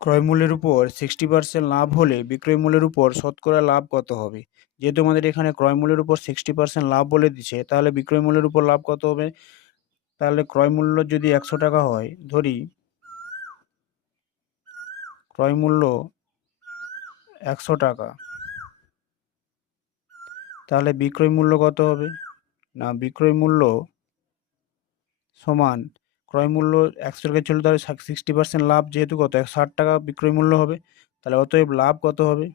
ক্রয় মূল্যের উপর 60% লাভ হলে বিক্রয় মূল্যের উপর শতকরা লাভ কত হবে? যেহেতু আমাদের এখানে ক্রয় মূল্যের উপর 60% লাভ বলে দিছে, তাহলে বিক্রয় মূল্যের উপর লাভ কত হবে? তাহলে ক্রয় মূল্য যদি ১০০ টাকা হয়, ধরি ক্রয় মূল্য ১০০ টাকা, তাহলে বিক্রয় মূল্য কত হবে? না, বিক্রয় মূল্য সমান ক্রয় মূল্য ১০০ টাকা ছিল, তাহলে 60% লাভ যেহেতু কত ৬০ টাকা বিক্রয় মূল্য হবে, তাহলে অতএব লাভ কত হবে?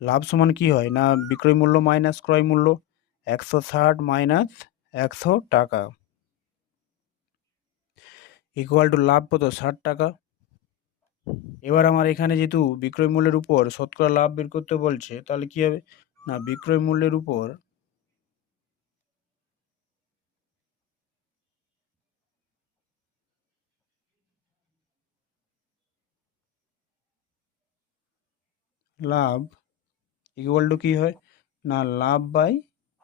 লাভ সমান কি হয়? না, বিক্রয় মূল্য মাইনাস ক্রয় মূল্য, ১৬০ মাইনাস ১০০ টাকা ইকুয়াল টু লাভ কত? ৬০ টাকা। এবার আমার এখানে যেহেতু বিক্রয় মূল্যের উপর শতকরা লাভ বের করতে বলছে, তাহলে কি হবে? না, বিক্রয় মূল্যের উপর লাভ ইকুয়াল টু কি হয়? না, লাভ বাই,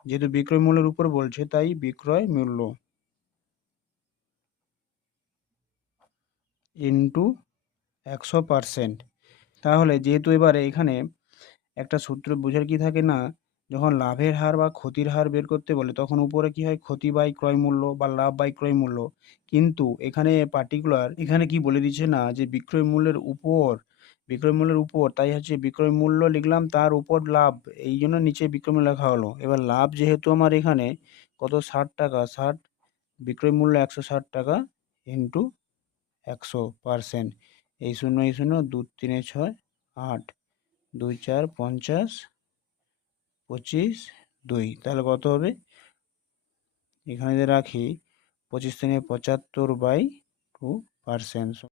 যেহেতু বিক্রয় মূল্যের উপর বলছে তাই বিক্রয় মূল্য ইন্টু ১০০%। তাহলে যেহেতু এবারে এখানে একটা সূত্র বোঝার কি থাকে না, যখন লাভের হার বা ক্ষতির হার বের করতে বলে তখন উপরে কি হয়? ক্ষতি বাই ক্রয় মূল্য বা লাভ বাই ক্রয় মূল্য। কিন্তু এখানে পার্টিকুলার এখানে কি বলে দিচ্ছে না যে বিক্রয় মূল্যের উপর, তাই হচ্ছে বিক্রয় মূল্য লিখলাম, তার উপর লাভ, এই জন্য নিচে বিক্রয় মূল্য লেখা হলো। এবার লাভ যেহেতু আমার এখানে কত? ৬০ টাকা, ৬০ বিক্রয় মূল্য ১৬০ টাকা ইন্টু ১০০%। এই শূন্য এই শূন্য, ২ ৩ ৬ ৮, ২ ৪ ৫০, ২৫, ২, তাহলে কত হবে? এখানে যদি রাখি ২৫ ৩ ৭৫/2%।